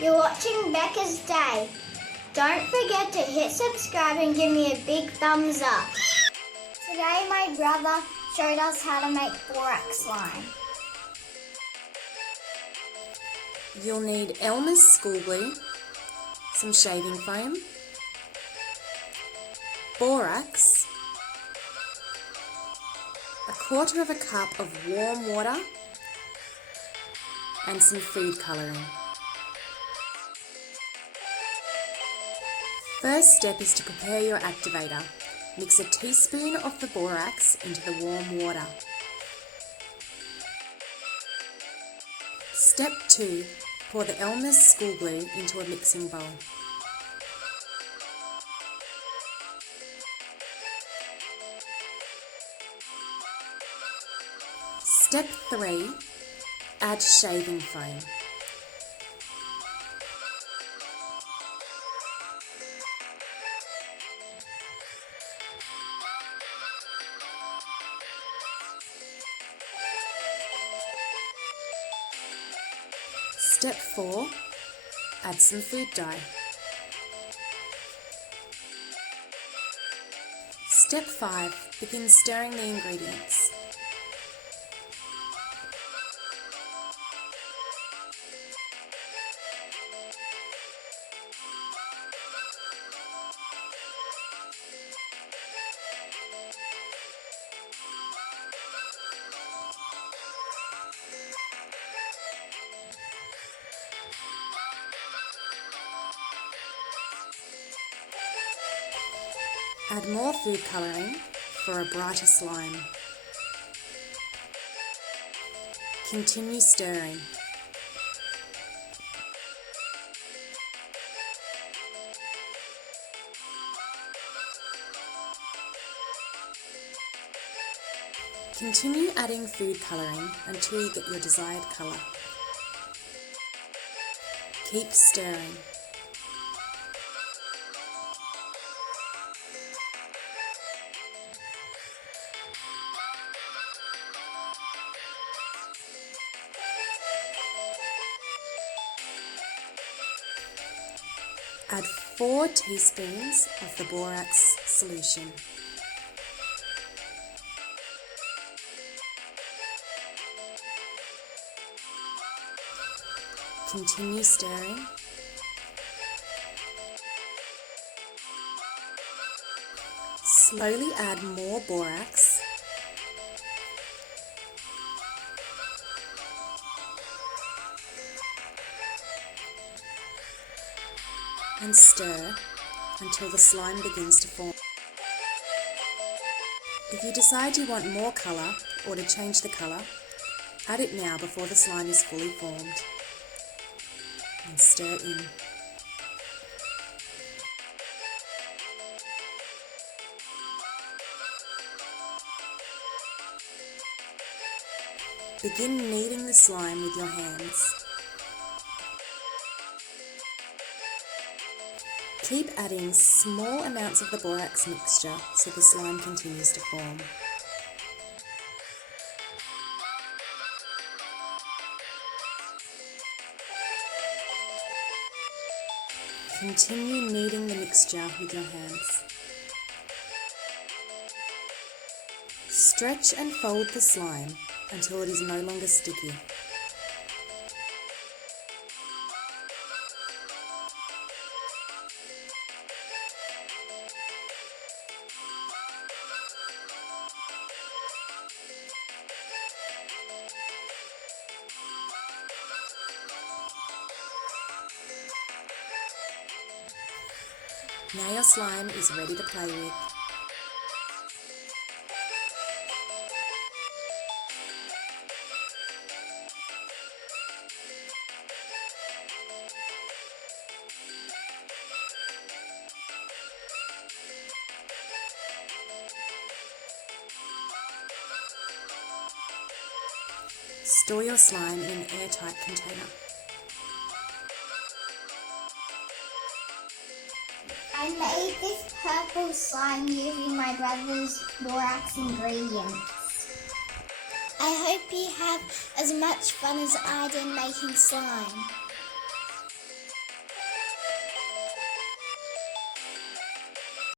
You're watching Becca's Day. Don't forget to hit subscribe and give me a big thumbs up. Today my brother showed us how to make borax slime. You'll need Elmer's school glue, some shaving foam, borax, a quarter of a cup of warm water, and some food colouring. First step is to prepare your activator. Mix a teaspoon of the borax into the warm water. Step 2. Pour the Elmer's school glue into a mixing bowl. Step 3. Add shaving foam. Step 4. Add some food dye. Step 5. Begin stirring the ingredients. Add more food colouring for a brighter slime. Continue stirring. Continue adding food colouring until you get your desired colour. Keep stirring. Add 4 teaspoons of the borax solution. Continue stirring. Slowly add more borax. And stir until the slime begins to form. If you decide you want more colour or to change the colour, add it now before the slime is fully formed. And stir in. Begin kneading the slime with your hands. Keep adding small amounts of the borax mixture so the slime continues to form. Continue kneading the mixture with your hands. Stretch and fold the slime until it is no longer sticky. Now your slime is ready to play with. Store your slime in an airtight container. I made this purple slime using my brother's borax ingredients. I hope you have as much fun as I did making slime.